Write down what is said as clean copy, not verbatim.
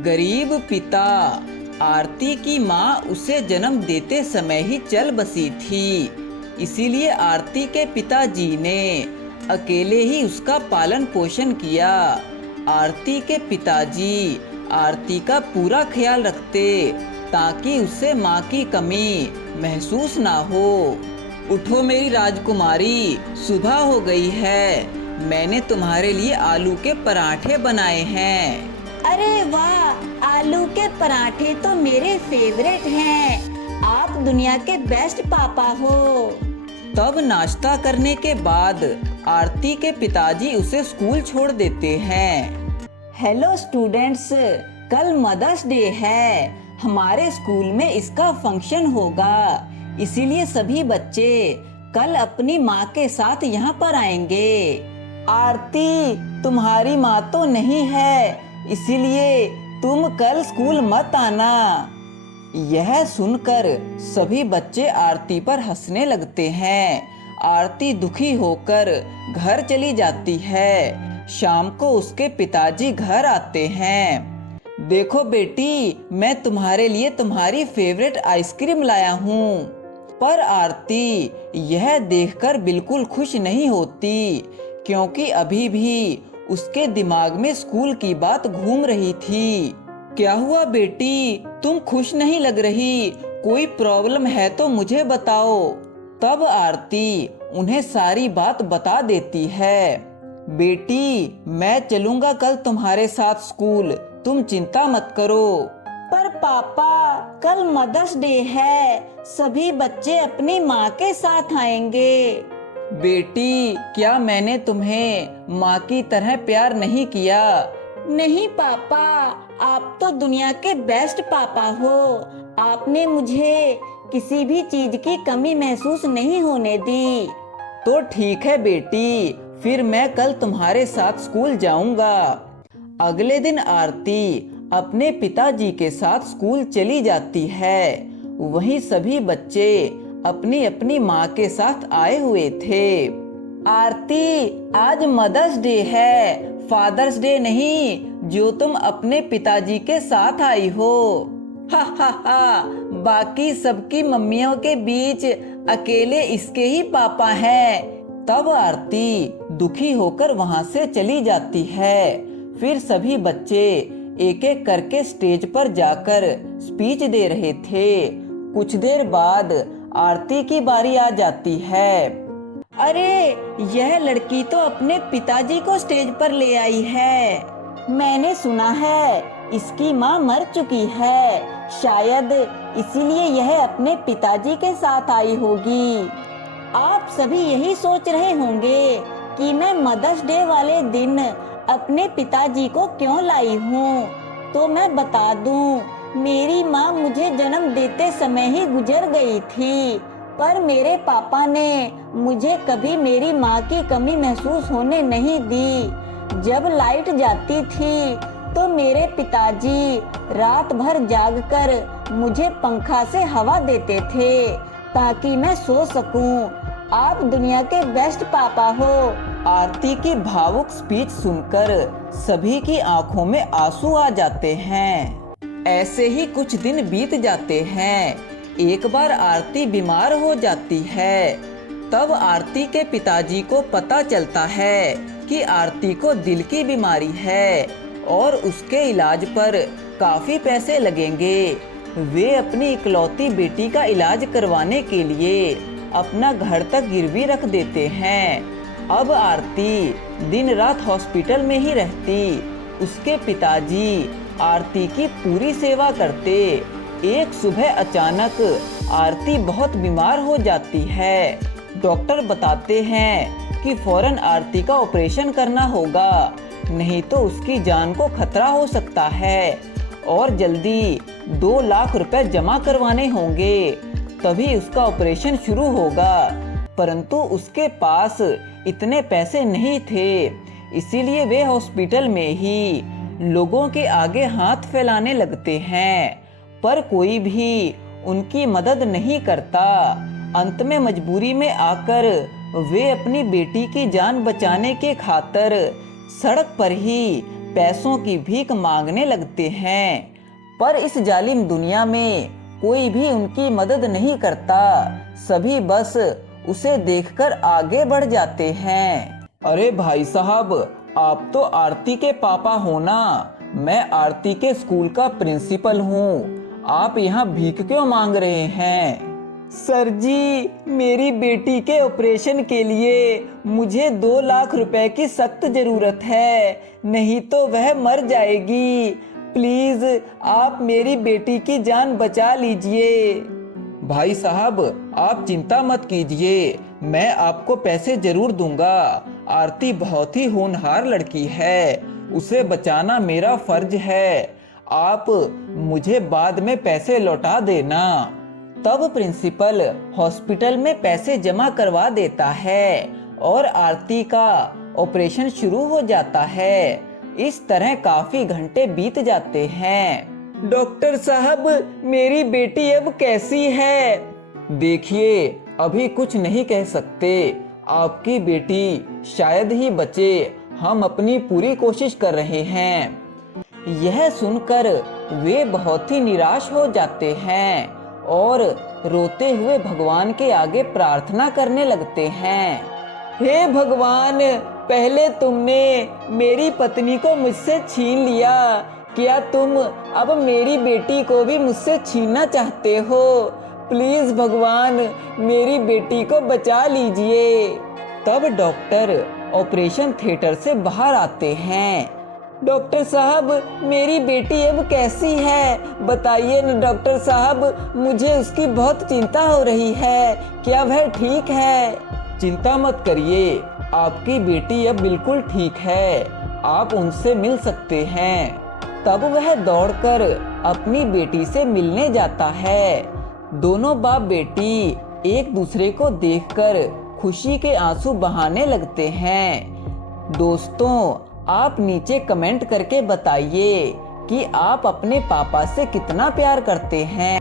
गरीब पिता। आरती की माँ उसे जन्म देते समय ही चल बसी थी, इसीलिए आरती के पिताजी ने अकेले ही उसका पालन पोषण किया। आरती के पिताजी आरती का पूरा ख्याल रखते ताकि उसे माँ की कमी महसूस ना हो। उठो मेरी राजकुमारी, सुबह हो गई है। मैंने तुम्हारे लिए आलू के पराठे बनाए हैं। अरे वाह, आलू के पराठे तो मेरे फेवरेट हैं। आप दुनिया के बेस्ट पापा हो। तब नाश्ता करने के बाद आरती के पिताजी उसे स्कूल छोड़ देते हैं। हेलो स्टूडेंट्स, कल मदर्स डे है। हमारे स्कूल में इसका फंक्शन होगा, इसीलिए सभी बच्चे कल अपनी माँ के साथ यहाँ पर आएंगे। आरती, तुम्हारी माँ तो नहीं है, इसीलिए तुम कल स्कूल मत आना। यह सुनकर सभी बच्चे आरती पर हंसने लगते हैं। आरती दुखी होकर घर चली जाती है। शाम को उसके पिताजी घर आते हैं। देखो बेटी, मैं तुम्हारे लिए तुम्हारी फेवरेट आइसक्रीम लाया हूँ। पर आरती यह देखकर बिल्कुल खुश नहीं होती, क्योंकि अभी भी उसके दिमाग में स्कूल की बात घूम रही थी। क्या हुआ बेटी, तुम खुश नहीं लग रही? कोई प्रॉब्लम है तो मुझे बताओ। तब आरती उन्हें सारी बात बता देती है। बेटी, मैं चलूंगा कल तुम्हारे साथ स्कूल, तुम चिंता मत करो। पर पापा, कल मदर्स डे है, सभी बच्चे अपनी माँ के साथ आएंगे। बेटी, क्या मैंने तुम्हें माँ की तरह प्यार नहीं किया? नहीं पापा, आप तो दुनिया के बेस्ट पापा हो। आपने मुझे किसी भी चीज की कमी महसूस नहीं होने दी। तो ठीक है बेटी, फिर मैं कल तुम्हारे साथ स्कूल जाऊंगा। अगले दिन आरती अपने पिताजी के साथ स्कूल चली जाती है। वहीं सभी बच्चे अपनी अपनी माँ के साथ आए हुए थे। आरती, आज मदर्स डे है, फादर्स डे नहीं, जो तुम अपने पिताजी के साथ आई हो। हा हा हा, बाकी सबकी मम्मियों के बीच अकेले इसके ही पापा हैं। तब आरती दुखी होकर वहाँ से चली जाती है। फिर सभी बच्चे एक एक करके स्टेज पर जाकर स्पीच दे रहे थे। कुछ देर बाद आरती की बारी आ जाती है। अरे, यह लड़की तो अपने पिताजी को स्टेज पर ले आई है। मैंने सुना है इसकी माँ मर चुकी है, शायद इसीलिए यह अपने पिताजी के साथ आई होगी। आप सभी यही सोच रहे होंगे कि मैं मदर्स डे वाले दिन अपने पिताजी को क्यों लाई हूँ। तो मैं बता दूँ, मेरी माँ मुझे जन्म देते समय ही गुजर गई थी, पर मेरे पापा ने मुझे कभी मेरी माँ की कमी महसूस होने नहीं दी। जब लाइट जाती थी तो मेरे पिताजी रात भर जागकर मुझे पंखा से हवा देते थे ताकि मैं सो सकूं। आप दुनिया के बेस्ट पापा हो। आरती की भावुक स्पीच सुनकर सभी की आंखों में आंसू आ जाते हैं। ऐसे ही कुछ दिन बीत जाते हैं। एक बार आरती बीमार हो जाती है। तब आरती के पिताजी को पता चलता है कि आरती को दिल की बीमारी है और उसके इलाज पर काफी पैसे लगेंगे। वे अपनी इकलौती बेटी का इलाज करवाने के लिए अपना घर तक गिरवी रख देते हैं। अब आरती दिन रात हॉस्पिटल में ही रहती। उसके पिताजी आरती की पूरी सेवा करते। एक सुबह अचानक आरती बहुत बीमार हो जाती है। डॉक्टर बताते हैं कि फौरन आरती का ऑपरेशन करना होगा, नहीं तो उसकी जान को खतरा हो सकता है और जल्दी 2 लाख रुपए जमा करवाने होंगे, तभी उसका ऑपरेशन शुरू होगा। परंतु उसके पास इतने पैसे नहीं थे, इसीलिए वे हॉस्पिटल में ही लोगों के आगे हाथ फैलाने लगते हैं, पर कोई भी उनकी मदद नहीं करता। अंत में मजबूरी में आकर वे अपनी बेटी की जान बचाने के खातिर सड़क पर ही पैसों की भीख मांगने लगते हैं। पर इस जालिम दुनिया में कोई भी उनकी मदद नहीं करता। सभी बस उसे देखकर आगे बढ़ जाते हैं। अरे भाई साहब, आप तो आरती के पापा हो ना? मैं आरती के स्कूल का प्रिंसिपल हूँ। आप यहाँ भीख क्यों मांग रहे हैं? सर जी, मेरी बेटी के ऑपरेशन के लिए मुझे 2 लाख रुपए की सख्त जरूरत है, नहीं तो वह मर जाएगी। प्लीज आप मेरी बेटी की जान बचा लीजिए। भाई साहब, आप चिंता मत कीजिए, मैं आपको पैसे जरूर दूंगा। आरती बहुत ही होनहार लड़की है, उसे बचाना मेरा फर्ज है। आप मुझे बाद में पैसे लौटा देना। तब प्रिंसिपल हॉस्पिटल में पैसे जमा करवा देता है और आरती का ऑपरेशन शुरू हो जाता है। इस तरह काफी घंटे बीत जाते हैं। डॉक्टर साहब, मेरी बेटी अब कैसी है? देखिए, अभी कुछ नहीं कह सकते। आपकी बेटी शायद ही बचे। हम अपनी पूरी कोशिश कर रहे हैं। यह सुनकर वे बहुत ही निराश हो जाते हैं और रोते हुए भगवान के आगे प्रार्थना करने लगते हैं। हे भगवान, पहले तुमने मेरी पत्नी को मुझसे छीन लिया, क्या तुम अब मेरी बेटी को भी मुझसे छीनना चाहते हो? प्लीज भगवान, मेरी बेटी को बचा लीजिए। तब डॉक्टर ऑपरेशन थिएटर से बाहर आते हैं। डॉक्टर साहब, मेरी बेटी अब कैसी है? बताइए न डॉक्टर साहब, मुझे उसकी बहुत चिंता हो रही है। क्या वह ठीक है? चिंता मत करिए, आपकी बेटी अब बिल्कुल ठीक है। आप उनसे मिल सकते हैं। तब वह दौड़कर अपनी बेटी से मिलने जाता है। दोनों बाप बेटी एक दूसरे को देखकर खुशी के आंसू बहाने लगते हैं। दोस्तों, आप नीचे कमेंट करके बताइए कि आप अपने पापा से कितना प्यार करते हैं।